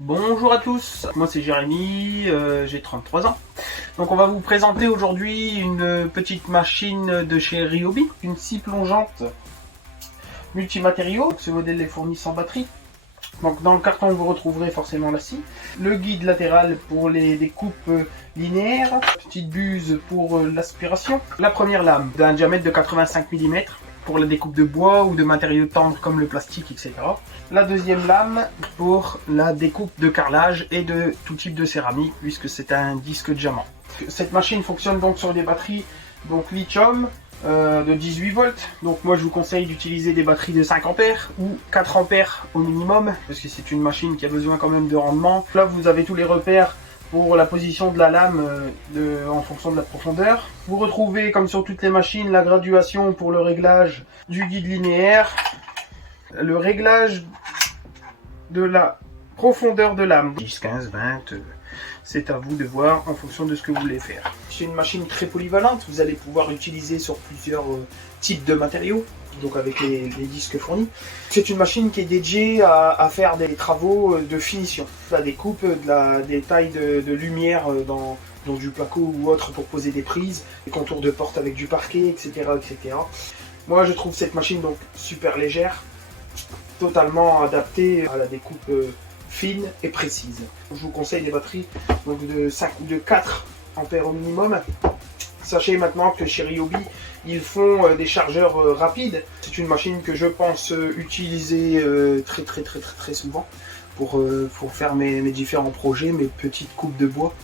Bonjour à tous, moi c'est Jérémy, j'ai 33 ans. Donc on va vous présenter aujourd'hui une petite machine de chez Ryobi, une scie plongeante multimatériaux. Ce modèle est fourni sans batterie. Donc dans le carton vous retrouverez forcément la scie, le guide latéral pour les découpes linéaires, petite buse pour l'aspiration, la première lame d'un diamètre de 85 mm pour la découpe de bois ou de matériaux tendres comme le plastique, etc. La deuxième lame pour la découpe de carrelage et de tout type de céramique puisque c'est un disque diamant. Cette machine fonctionne donc sur des batteries donc lithium de 18 volts. Donc moi je vous conseille d'utiliser des batteries de 5 ampères ou 4 ampères au minimum parce que c'est une machine qui a besoin quand même de rendement. Là vous avez tous les repères pour la position de la lame en fonction de la profondeur. Vous retrouvez, comme sur toutes les machines, la graduation pour le réglage du guide linéaire, le réglage de la profondeur de lame, 10, 15, 20, c'est à vous de voir en fonction de ce que vous voulez faire. C'est une machine très polyvalente, vous allez pouvoir l'utiliser sur plusieurs types de matériaux, donc avec les disques fournis. C'est une machine qui est dédiée à faire des travaux de finition, la découpe, des tailles de lumière dans du placo ou autre pour poser des prises, des contours de porte avec du parquet, etc., etc. Moi je trouve cette machine donc super légère, totalement adaptée à la découpe fine et précise. Je vous conseille des batteries donc de 5 ou de 4 ampères au minimum. Sachez maintenant que chez Ryobi, ils font des chargeurs rapides. C'est une machine que je pense utiliser très souvent pour faire mes différents projets, mes petites coupes de bois.